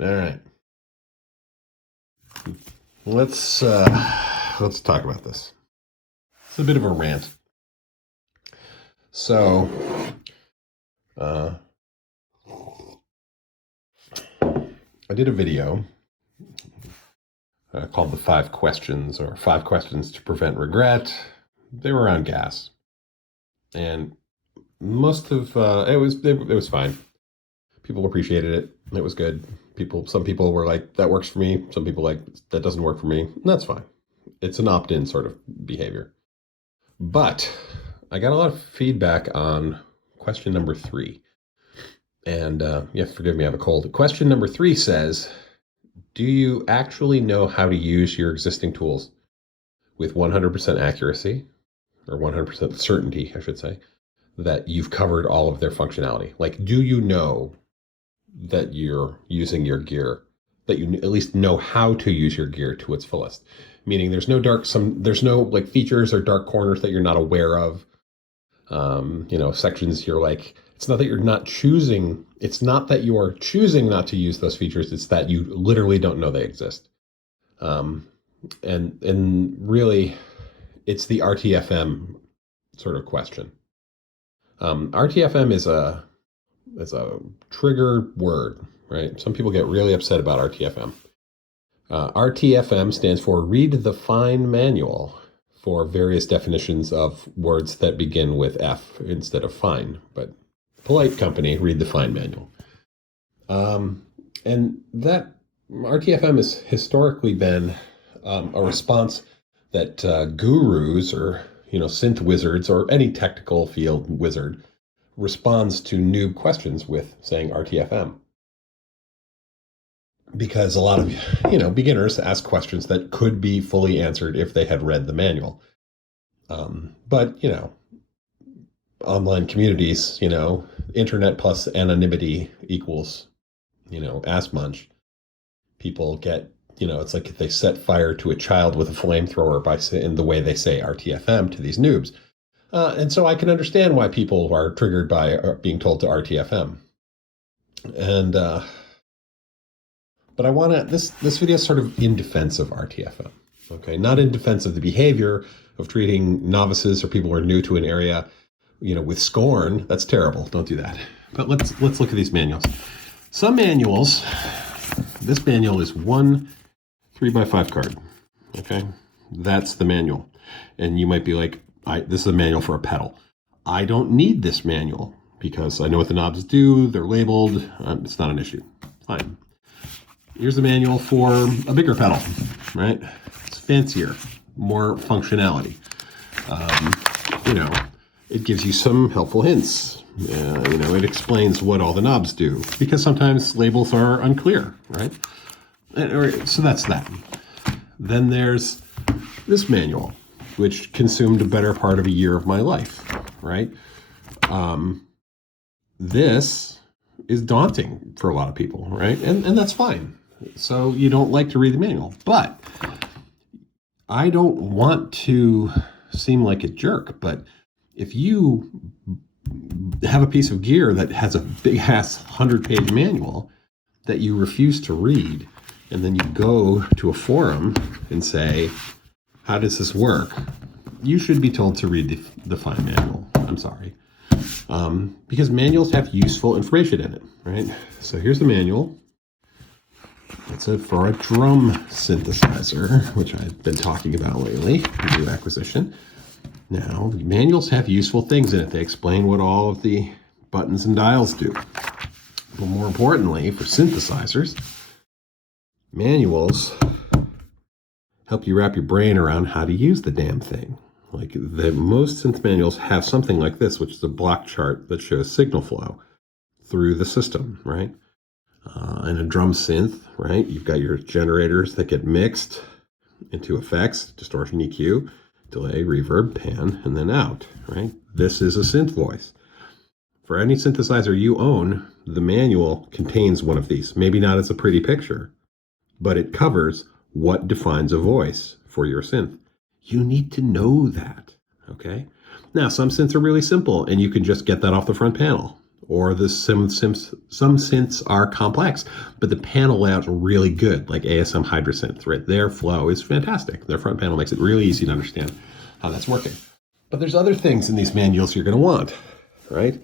All right. Let's talk about this. It's a bit of a rant. So, I did a video called the 5 questions, or 5 questions to prevent regret. They were around gas, and most of it was fine. People appreciated it. It was good. Some people were like, that works for me. Some people like, that doesn't work for me. And that's fine. It's an opt-in sort of behavior. But I got a lot of feedback on question number 3. And you have to forgive me, I have a cold. Question number 3 says, do you actually know how to use your existing tools with 100% accuracy, or 100% certainty, I should say, that you've covered all of their functionality? Like, do you know that you're using your gear, that you at least know how to use your gear to its fullest? Meaning there's no like features or dark corners that you're not aware of. Sections you're like, it's not that you're not choosing, it's not that you are choosing not to use those features, it's that you literally don't know they exist. And really, it's the RTFM sort of question. RTFM is a trigger word, right? Some people get really upset about RTFM. RTFM stands for Read the Fine Manual for various definitions of words that begin with F instead of fine, but polite company, read the fine manual. And that RTFM has historically been a response that gurus or synth wizards or any technical field wizard responds to noob questions with saying RTFM. Because a lot of beginners ask questions that could be fully answered if they had read the manual. But online communities, internet plus anonymity equals, ass munch. People get, it's like if they set fire to a child with a flamethrower in the way they say RTFM to these noobs. And so I can understand why people are triggered by being told to RTFM. And, but I want to, this video is sort of in defense of RTFM, okay? Not in defense of the behavior of treating novices or people who are new to an area, with scorn. That's terrible. Don't do that. But let's look at these manuals. Some manuals, this manual is one 3x5 card, okay? That's the manual. And you might be like, this is a manual for a pedal. I don't need this manual because I know what the knobs do. They're labeled. It's not an issue. Fine. Here's the manual for a bigger pedal, right? It's fancier, more functionality. It gives you some helpful hints. It explains what all the knobs do because sometimes labels are unclear, right? So that's that. Then there's this manual, which consumed a better part of a year of my life, right? This is daunting for a lot of people, right? And that's fine. So you don't like to read the manual, but I don't want to seem like a jerk, but if you have a piece of gear that has a big ass 100-page manual that you refuse to read, and then you go to a forum and say, how does this work? You should be told to read the fine manual. I'm sorry. Because manuals have useful information in it, right? So here's the manual. It's for a drum synthesizer, which I've been talking about lately, new acquisition. Now, manuals have useful things in it. They explain what all of the buttons and dials do. But more importantly, for synthesizers, manuals help you wrap your brain around how to use the damn thing. Like most synth manuals have something like this, which is a block chart that shows signal flow through the system, right? In a drum synth, right, you've got your generators that get mixed into effects, distortion, EQ, delay, reverb, pan, and then out, right? This is a synth voice. For any synthesizer you own, the manual contains one of these. Maybe not as a pretty picture, but it covers what defines a voice for your synth. You need to know that, okay? Now, some synths are really simple, and you can just get that off the front panel. or some synths are complex, but the panel layout's really good, like ASM Hydrosynth, right? Their flow is fantastic. Their front panel makes it really easy to understand how that's working. But there's other things in these manuals you're going to want, right?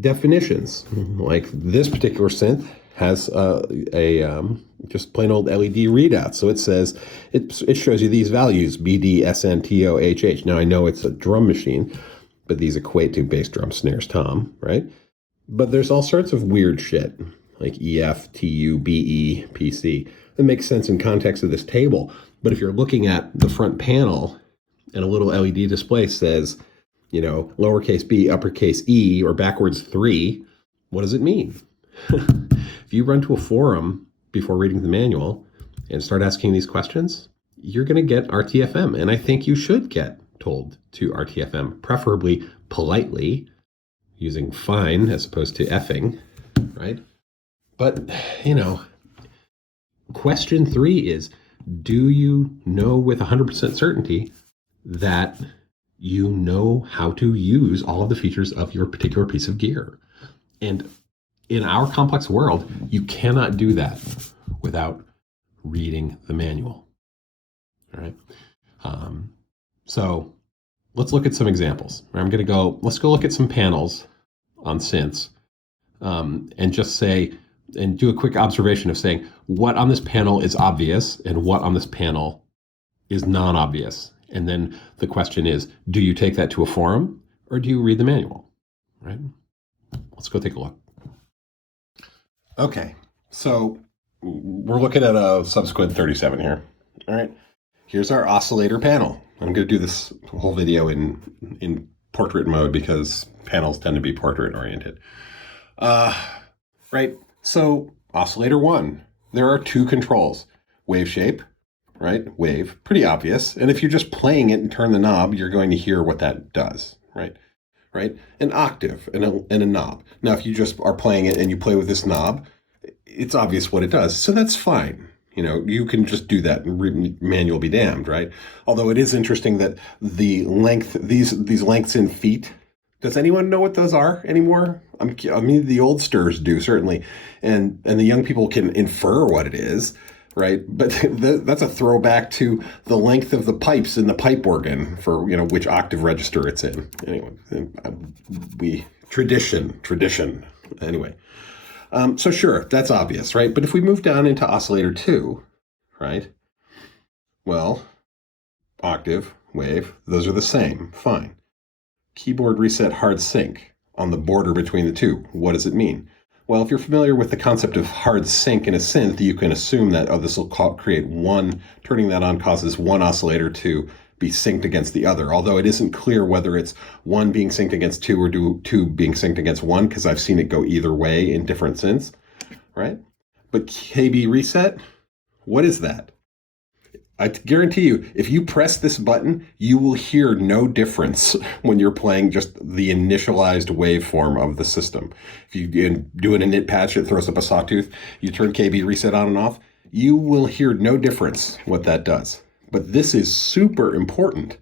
Definitions, like this particular synth has a just plain old LED readout. So it says, it shows you these values, BD, SN, TO, HH. Now I know it's a drum machine, but these equate to bass drum, snares, tom, right? But there's all sorts of weird shit, like EF, TU, BE, PC. That makes sense in context of this table. But if you're looking at the front panel and a little LED display says, lowercase b, uppercase E, or backwards 3, what does it mean? If you run to a forum before reading the manual and start asking these questions, you're going to get RTFM. And I think you should get told to RTFM, preferably politely, using fine as opposed to effing, right? But, question 3 is, do you know with 100% certainty that you know how to use all of the features of your particular piece of gear? And in our complex world, you cannot do that without reading the manual. All right. So let's look at some examples. Let's go look at some panels on synths, and just say, and do a quick observation of saying what on this panel is obvious and what on this panel is non-obvious. And then the question is, do you take that to a forum or do you read the manual? Right? Let's go take a look. Okay, so we're looking at a subsequent 37 here. All right, here's our oscillator panel. I'm going to do this whole video in portrait mode because panels tend to be portrait oriented. Right, so oscillator 1, there are 2 controls. Wave shape, right? Wave, pretty obvious. And if you're just playing it and turn the knob, you're going to hear what that does, right? Right? An octave and a knob. Now, if you just are playing it and you play with this knob, it's obvious what it does. So that's fine. You can just do that and manual be damned, right? Although it is interesting that the length, these lengths in feet, does anyone know what those are anymore? I mean, the oldsters do, certainly. And the young people can infer what it is, right? But that's a throwback to the length of the pipes in the pipe organ for, which octave register it's in. Anyway, tradition. Anyway, so sure, that's obvious, right? But if we move down into oscillator 2, right? Well, octave, wave, those are the same, fine. Keyboard reset hard sync on the border between the two. What does it mean? Well, if you're familiar with the concept of hard sync in a synth, you can assume that, this will create turning that on causes one oscillator to be synced against the other. Although it isn't clear whether it's one being synced against 2 or 2 being synced against 1, because I've seen it go either way in different synths, right? But KB reset, what is that? I guarantee you, if you press this button, you will hear no difference when you're playing just the initialized waveform of the system. If you do an init patch, it throws up a sawtooth, you turn KB reset on and off, you will hear no difference what that does. But this is super important,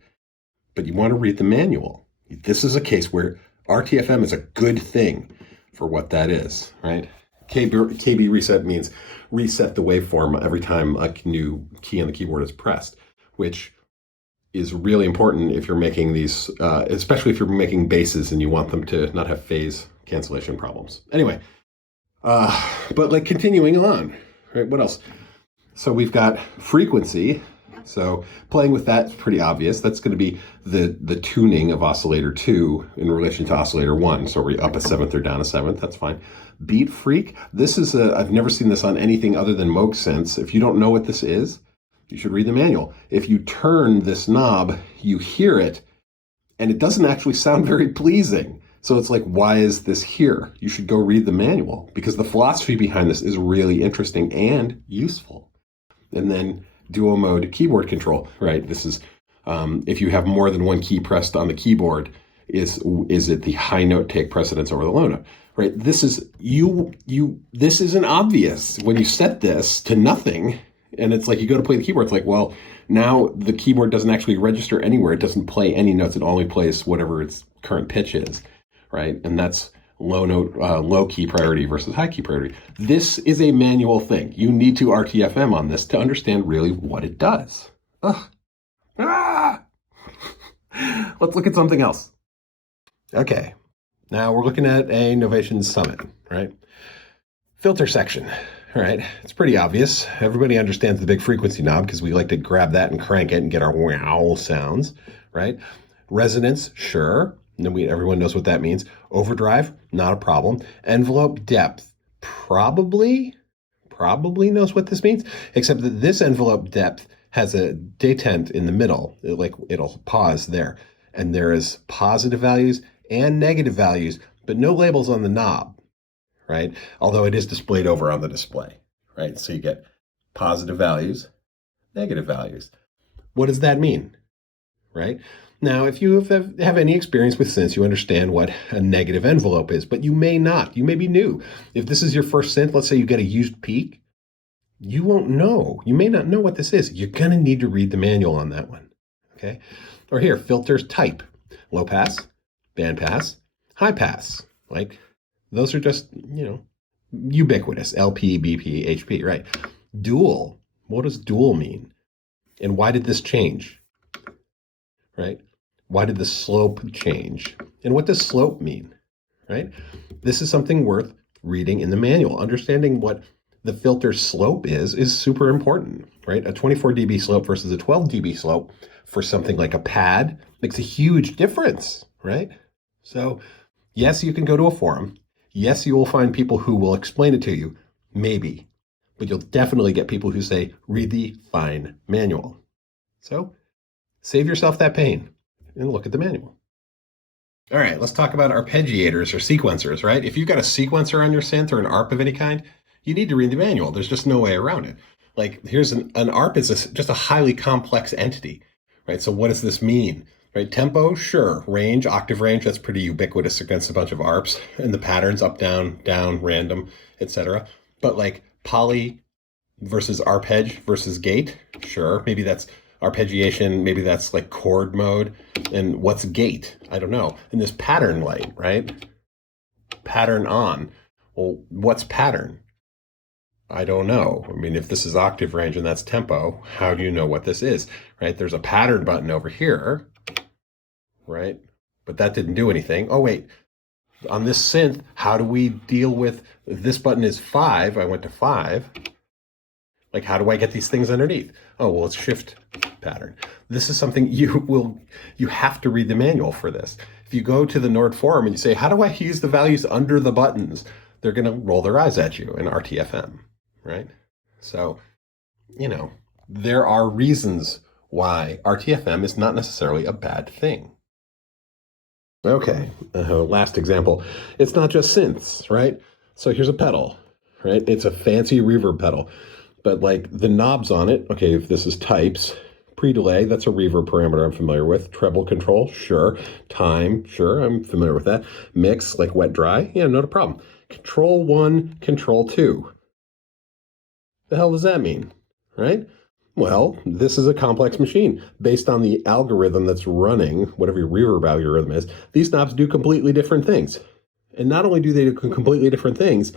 but you want to read the manual. This is a case where RTFM is a good thing for what that is, right? KB reset means reset the waveform every time a new key on the keyboard is pressed, which is really important if you're making these, especially if you're making basses and you want them to not have phase cancellation problems. Anyway, but continuing on, right? What else? So we've got frequency. So playing with that's pretty obvious. That's going to be the tuning of oscillator 2 in relation to oscillator 1. So we're up a 7th or down a 7th. That's fine. Beat freak. This is I've never seen this on anything other than Moog synths. If you don't know what this is, you should read the manual. If you turn this knob, you hear it, and it doesn't actually sound very pleasing. So it's like, why is this here? You should go read the manual because the philosophy behind this is really interesting and useful. And then dual mode keyboard control, right? This is if you have more than one key pressed on the keyboard, is it the high note take precedence over the low note, right? This is this isn't obvious when you set this to nothing, and it's like you go to play the keyboard. It's like, well, now the keyboard doesn't actually register anywhere. It doesn't play any notes. It only plays whatever its current pitch is, right? And that's low key priority versus high key priority. This is a manual thing. You need to RTFM on this to understand really what it does. Ugh. Ah! Let's look at something else. Okay, now we're looking at a Novation Summit, right? Filter section, right? It's pretty obvious. Everybody understands the big frequency knob because we like to grab that and crank it and get our wow sounds, right? Resonance, sure. And then everyone knows what that means. Overdrive, not a problem. Envelope depth, probably knows what this means, except that this envelope depth has a detent in the middle. It'll pause there. And there is positive values and negative values, but no labels on the knob, right? Although it is displayed over on the display, right? So you get positive values, negative values. What does that mean, right? Now, if you have any experience with synths, you understand what a negative envelope is, but you may not. You may be new. If this is your first synth, let's say you get a used peak, you won't know. You may not know what this is. You're going to need to read the manual on that one, okay? Or here, filters type, low pass, band pass, high pass. Like, those are just, ubiquitous, LP, BP, HP, right? Dual, what does dual mean? And why did this change, right? Why did the slope change? And what does slope mean, right? This is something worth reading in the manual. Understanding what the filter slope is super important, right? A 24 dB slope versus a 12 dB slope for something like a pad makes a huge difference, right? So yes, you can go to a forum. Yes, you will find people who will explain it to you, maybe, but you'll definitely get people who say, read the fine manual. So save yourself that pain and look at the manual. All right, let's talk about arpeggiators or sequencers, right? If you've got a sequencer on your synth or an ARP of any kind, you need to read the manual. There's just no way around it. Like, here's an ARP is just a highly complex entity, right? So what does this mean, right? Tempo, sure. Range, octave range, that's pretty ubiquitous against a bunch of ARPs. And the patterns, up, down, random, etc. But like poly versus arpegg versus gate, sure. Maybe that's arpeggiation, maybe that's like chord mode. And what's gate? I don't know. And this pattern light, right? Pattern on. Well, what's pattern? I don't know. I mean, if this is octave range and that's tempo, how do you know what this is, right? There's a pattern button over here, right? But that didn't do anything. Oh, wait. On this synth, how do we deal with this button is 5? I went to 5. Like, how do I get these things underneath? Oh, well, it's shift pattern. This is something you have to read the manual for this. If you go to the Nord forum and you say, how do I use the values under the buttons? They're going to roll their eyes at you in RTFM, right? So, there are reasons why RTFM is not necessarily a bad thing. Okay, last example. It's not just synths, right? So here's a pedal, right? It's a fancy reverb pedal. But like the knobs on it, okay, if this is types, pre-delay, that's a reverb parameter I'm familiar with. Treble control, sure. Time, sure, I'm familiar with that. Mix, like wet, dry, yeah, not a problem. Control 1, control 2. The hell does that mean, right? Well, this is a complex machine. Based on the algorithm that's running, whatever your reverb algorithm is, these knobs do completely different things. And not only do they do completely different things,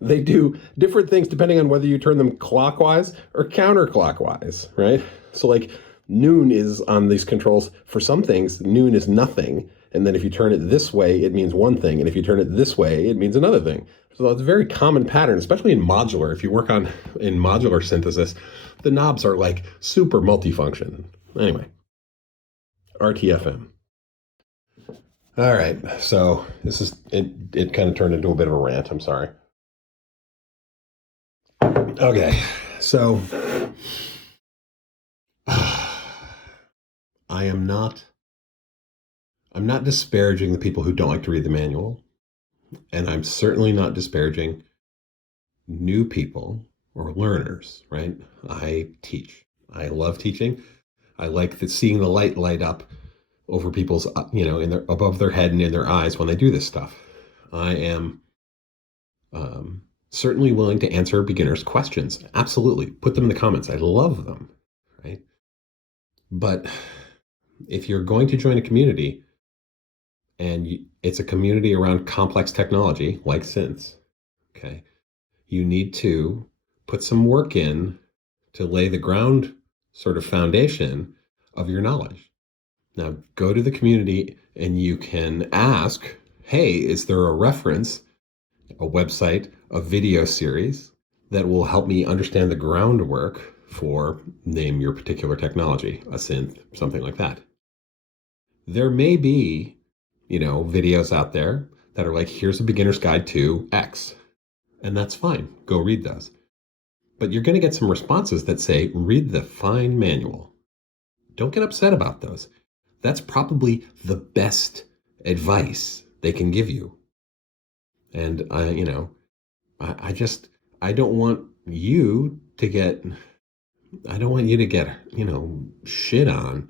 they do different things depending on whether you turn them clockwise or counterclockwise, right? So like noon is on these controls. For some things, noon is nothing. And then if you turn it this way, it means one thing. And if you turn it this way, it means another thing. So it's a very common pattern, especially in modular. If you work in modular synthesis, the knobs are like super multifunction. Anyway, RTFM. All right, so this is, it kind of turned into a bit of a rant, I'm sorry. Okay, so I'm not disparaging the people who don't like to read the manual, and I'm certainly not disparaging new people or learners, right? I teach. I love teaching. I like seeing the light up over people's, above their head and in their eyes when they do this stuff. I am certainly willing to answer beginners' questions. Absolutely. Put them in the comments. I love them, right? But if you're going to join a community, And it's a community around complex technology like synths. Okay. You need to put some work in to lay the ground sort of foundation of your knowledge. Now go to the community and you can ask, hey, is there a reference, a website, a video series that will help me understand the groundwork for, name your particular technology, a synth, something like that. There may be, videos out there that are like, here's a beginner's guide to X. And that's fine. Go read those. But you're going to get some responses that say, read the fine manual. Don't get upset about those. That's probably the best advice they can give you. And I don't want you to get, shit on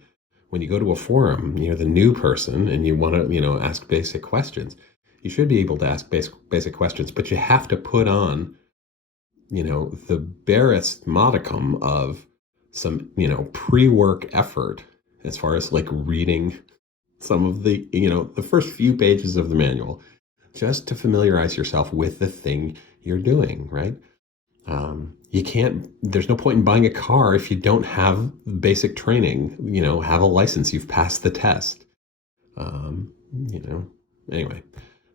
when you go to a forum. You're the new person and you want to, ask basic questions. You should be able to ask basic questions, but you have to put on, the barest modicum of some, pre-work effort as far as like reading some of the, the first few pages of the manual, just to familiarize yourself with the thing you're doing, right? There's no point in buying a car if you don't have basic training, have a license, you've passed the test. Anyway,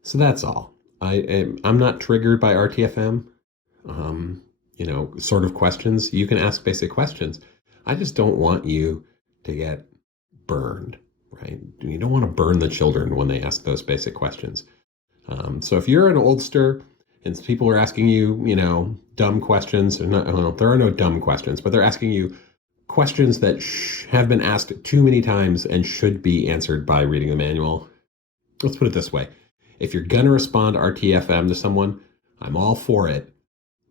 so that's all. I'm not triggered by RTFM, sort of questions. You can ask basic questions. I just don't want you to get burned, right? You don't want to burn the children when they ask those basic questions. So if you're an oldster and people are asking you, dumb questions, there are no dumb questions, but they're asking you questions that have been asked too many times and should be answered by reading the manual. Let's put it this way. If you're going to respond RTFM to someone, I'm all for it,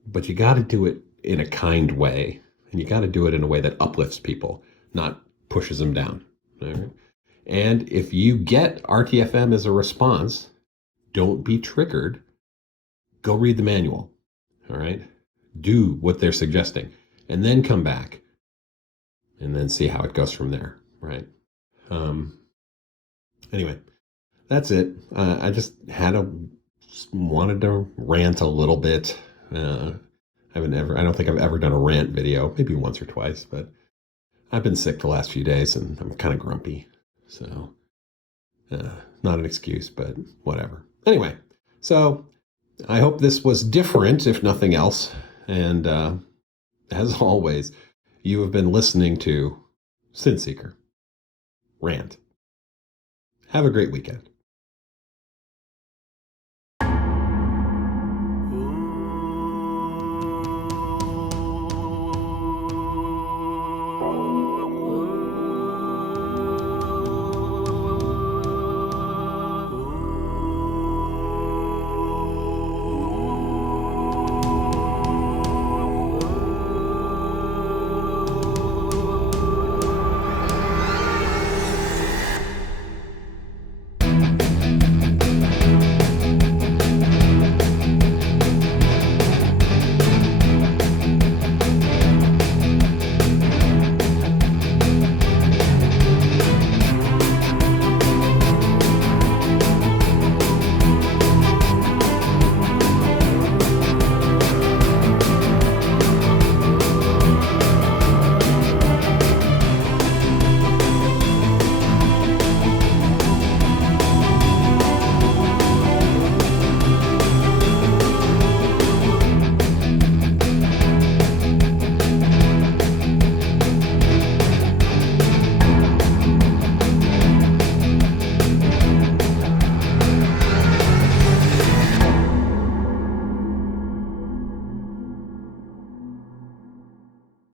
but you got to do it in a kind way. And you got to do it in a way that uplifts people, not pushes them down. All right? And if you get RTFM as a response, don't be triggered. Go read the manual. All right. Do what they're suggesting and then come back and then see how it goes from there. Right. Anyway, that's it. I just wanted to rant a little bit. I don't think I've ever done a rant video, maybe once or twice, but I've been sick the last few days and I'm kind of grumpy. So, not an excuse, but whatever. Anyway, so I hope this was different, if nothing else. And as always, you have been listening to Synth Seeker Rant. Have a great weekend.